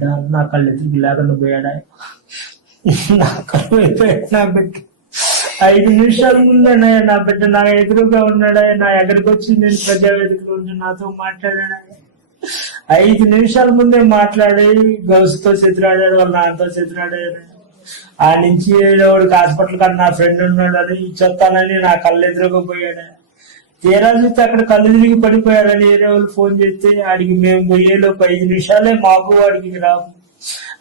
బిడ్డ నా కళ్ళు ఎత్తుకు లేకుండా పోయాడా? నా కళ్ళు నా బిడ్డ ఐదు నిమిషాలు ముందే నా బిడ్డ నా ఎదురుగా ఉన్నాడా? నా ఎక్కడికి వచ్చి నేను ప్రజావేదికలో ఉండి నాతో మాట్లాడాడా? ఐదు నిమిషాల ముందే మాట్లాడి గౌస్తో చెతిరాడాడు వాళ్ళ నాన్నతో చెతిరాడాడు ఆ నుంచి వాడికి హాస్పిటల్ కన్నా నా ఫ్రెండ్ ఉన్నాడు అని చెప్తానని నా కళ్ళు ఎదురుగా పోయాడు? తీరా చూస్తే అక్కడ కళ్ళు తిరిగి పడిపోయాడని వేరే వాళ్ళు ఫోన్ చేస్తే ఆడికి మేము పోయేలోపు ఐదు నిమిషాలే మాకు వాడికి రావు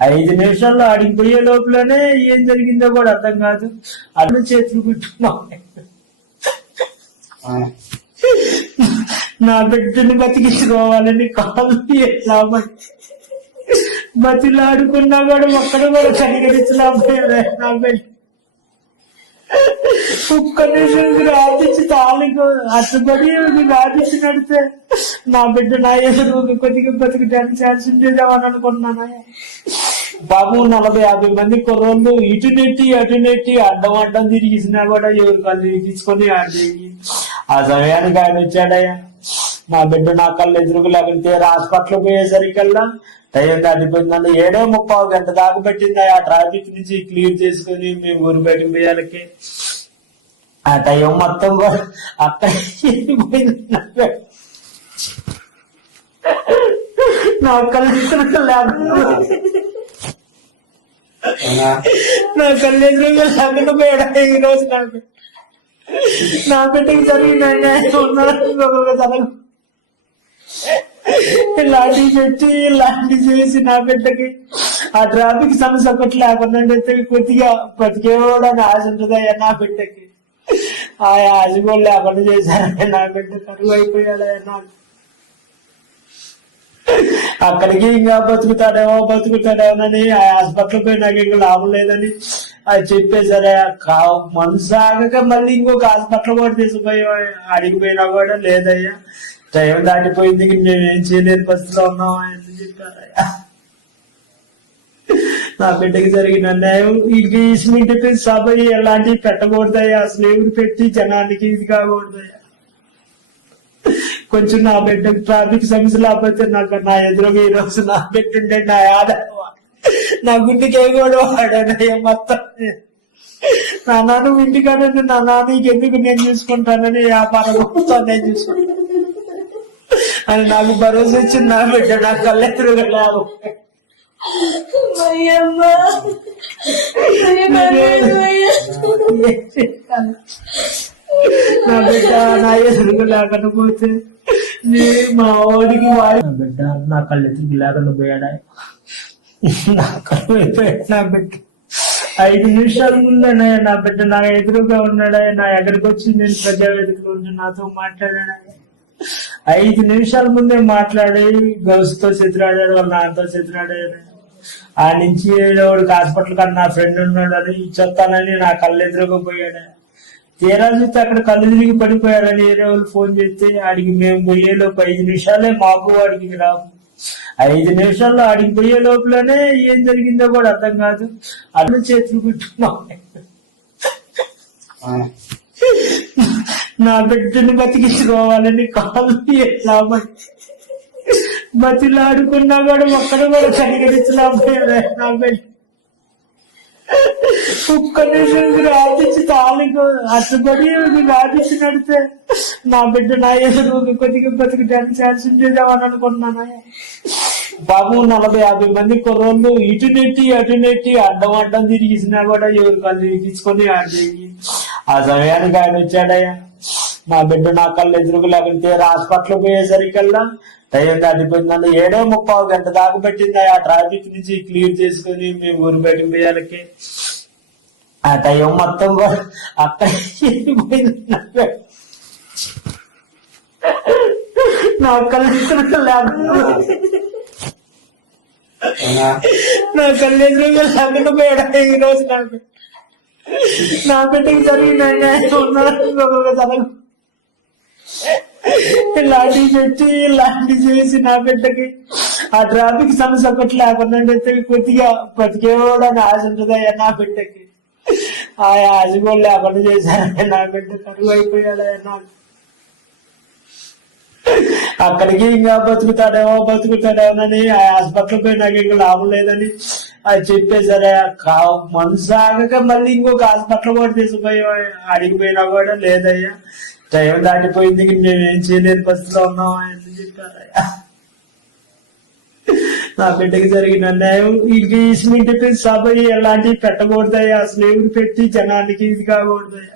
ఐదు నిమిషాల్లో ఆడికి పోయే లోపలనే ఏం జరిగిందో కూడా అర్థం కాదు. అటు చేతులు కుట్టున్నాం నా బిడ్డని బతికించుకోవాలని కాలు ఎట్లా బతిలాడుకున్నా కూడా ఒక్కడ కూడా కనికరించలేకపోయాడు నా బిడ్డ ఒక్క నిమిషం రాపించి తాళికు అట్టుబడి రాపించి నడితే నా బిడ్డ నా ఎదురు కొద్దిగా బతికడానికి ఛాన్స్ ఉండేదేమని అనుకున్నాను బాబు నలభై యాభై మంది కుర్రోళ్ళు ఇటు నెట్టి అటు నెట్టి అడ్డం అడ్డం తిరిగిసినా కూడా ఎవరు కళ్ళు తీసుకొని ఆ సమయానికి ఆయన వచ్చాడయ్యా. నా బిడ్డ నా కళ్ళు ఎదురుకు లేకుంటే హాస్పిటల్ పోయేసరికల్లా టైం దాటిపోయిందండి ఏడో ముప్పావు గంట దాకా పెట్టింది. ఆ ట్రాఫిక్ నుంచి క్లియర్ చేసుకుని మేము ఊరు బయటకు పోయాలకి ఆ టైం మొత్తం కూడా అక్కడ నా కళ్ళు ఎదురుగా లేకుండా నా కళ్ళు ఎదురుగా లేకుండా పోయాడు ఈ రోజు నాకు నా బిడ్డకి జరిగిందండి అన్యాయం ఉన్నాడు. జరగదు ఇలాంటి పెట్టి ఇలాంటి చేసి నా బిడ్డకి ఆ ట్రాఫిక్ సమస్య ఒకటి లేకుండా కొద్దిగా బతికేవాడని ఆశ ఉంటుందయ్యా నా బిడ్డకి? ఆ ఆశ కూడా లేకుండా చేశారయ్యా నా బిడ్డ కరువు అయిపోయాడయ్యా నాకు. అక్కడికి ఇంకా బతుకుతాడేమో బతుకుతాడేమోనని ఆ హాస్పిటల్ పోయి నాకు ఇంకా లాభం లేదని అది చెప్పేసరే మనసు ఆగక మళ్ళీ ఇంకొక హాస్పిటల్ కూడా తీసుకుపోయి అడిగిపోయినా కూడా లేదయ్యా. టైం దాటిపోయింది నేను మేము ఏం చేయలేని పరిస్థితిలో ఉన్నాం ఎందుకు చెప్పారయ్యా నా బిడ్డకి జరిగిన అన్యాయం ఇంక ఈ సభ ఎలాంటివి పెట్టకూడదయ్యా? అసలు పెట్టి జనానికి ఇది కాకూడదయ్యా కొంచెం నా బిడ్డ ట్రాఫిక్ సమస్య లేకపోతే నాకు నా ఎదురుగా ఈ రోజు నా బిడ్డ ఉండే నా ఆధారం నా గుండెకి ఏ కూడా వాడానయ్యా మొత్తం. నా నాన్న ఇంటికాడండి నా నాన్న ఎందుకు నేను చూసుకుంటానని వ్యాపారం నేను చూసుకుంటాను. అని నాకు భరోసా ఇచ్చింది నా బిడ్డ నా లేవు అయ్యమ్మ. నా బిడ్డ నా ఎదురుగా లేకుండా పోతే నీ మా వాడికి వాడి నా బిడ్డ నా కళ్ళు ఎదురుగా లేకుండా పోయాడా? నా కళ్ళు అయిపోయాడు నా బిడ్డ. ఐదు నిమిషాల ముందనే నా బిడ్డ నా ఎదురుగా ఉన్నాడా? నా ఎక్కడికి వచ్చి నేను ప్రజావేదికలో ఉండి నాతో మాట్లాడాడా? ఐదు నిమిషాల ముందే మాట్లాడి గౌసుతో చెతిరాడాడు వాళ్ళ నాన్నతో చెతిరాడాడు. ఆ నుంచి వాడికి హాస్పిటల్ కన్నా నా ఫ్రెండ్ ఉన్నాడు అని చెప్తానని నా కళ్ళు ఎదురుగా తీరా చూస్తే అక్కడ కళ్ళు తిరిగి పడిపోయాడని వేరే వాళ్ళు ఫోన్ చేస్తే ఆడికి మేము పోయేలోపు ఐదు నిమిషాలే మాకు వాడికి రావు. ఐదు నిమిషాల్లో ఆడికి పోయే లోపలనే ఏం జరిగిందో కూడా అర్థం కాదు. అటు చేతులు కుట్టున్నాం నా బిడ్డని బతికించుకోవాలని కాల్ ఎట్లా బతిలాడుకున్నా కూడా ఒక్కడ కూడా కనికరించలేకపోయాడు ఒక్క నిమిషం రాపించి తాళికు అట్టుబడి నడితే నా బిడ్డ నా ఎదురు కొద్దిగా బతికడానికి ఛాన్స్ ఉండేదేమని అనుకున్నాను బాబు నలభై యాభై మంది కుర్రోళ్ళు ఇటు నెట్టి అటు నెట్టి అడ్డం అడ్డం తిరిగిసినా కూడా ఎవరు కళ్ళు తీసుకొని ఆడేవి ఆ సమయానికి ఆయన వచ్చాడయ్యా. నా బిడ్డ నా కళ్ళు ఎదురుకు లేకుంటే హాస్పిటల్ పోయేసరికల్లా టైం దాటిపోయిందని ఏడో ముప్పావు గంట దాకా పెట్టింది. ఆ ట్రాఫిక్ నుంచి క్లియర్ చేసుకుని మేము ఊరు బయటకు పోయాలకి ఆ టైం మొత్తం కూడా అక్కడ నా కళ్ళు లేకుండా. నా కళ్ళు ఎదురుగా లేకుండా పోయాడు. ఈ రోజు నాకు నా బిడ్డకి జరిగిన అన్యాయం ఉన్నాడు పెట్టి చేసి నా బిడ్డకి ఆ ట్రాఫిక్ సమస్య ఒకటి లేకుండా కొద్దిగా బతికేవాడని ఆశ ఉంటుందయ్యా నా బిడ్డకి ఆ ఆశ కూడా లేకుండా చేశారయ్యా నా బిడ్డ కరువు అయిపోయాడయ్యా నాకు అక్కడికి ఇంకా బతుకుతాడేమో బతుకుతాడేమోనని ఆ హాస్పిటల్ పోయి నాకు ఇంకా లాభం లేదని అది చెప్పేసరే కా మనసు ఆగక మళ్ళీ ఇంకొక హాస్పిటల్ కూడా తీసుకుపోయి అడిగిపోయినా కూడా లేదయ్యా. టైం దాటిపోయింది మేమేం చేయలేని పరిస్థితిలో ఉన్నాం అని చెప్పారయ్యా. నా బిడ్డకి జరిగిన అన్యాయం ఇది ఈ సభ ఎలాంటివి పెట్టకూడదయ్యా. అసలు ఎవరు పెట్టి జనానికి ఇది కాకూడదయ్యా.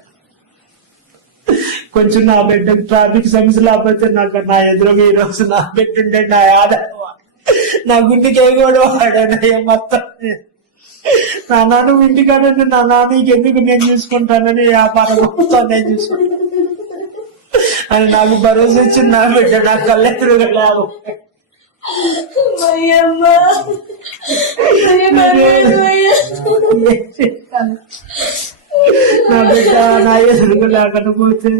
కొంచెం నా బిడ్డకు ట్రాఫిక్ సమస్య లేకపోతే నాకు నా ఎదురుగా ఈ రోజు నా బిడ్డ ఉండే నా ఆదాయం నా గుండెకి కూడా వాడానయ్యా మొత్తం. నా నాన్న ఇంటికాడ ఉండి నా నాన్న ఎందుకు నేను చూసుకుంటానని వ్యాపారం మొత్తం నేను చూసుకుంటాను అని నాకు భరోసా ఇచ్చింది నా బిడ్డ నా కళ్ళెదురుగా లేవు నా బిడ్డ నా ఎదురుగా లేకపోతే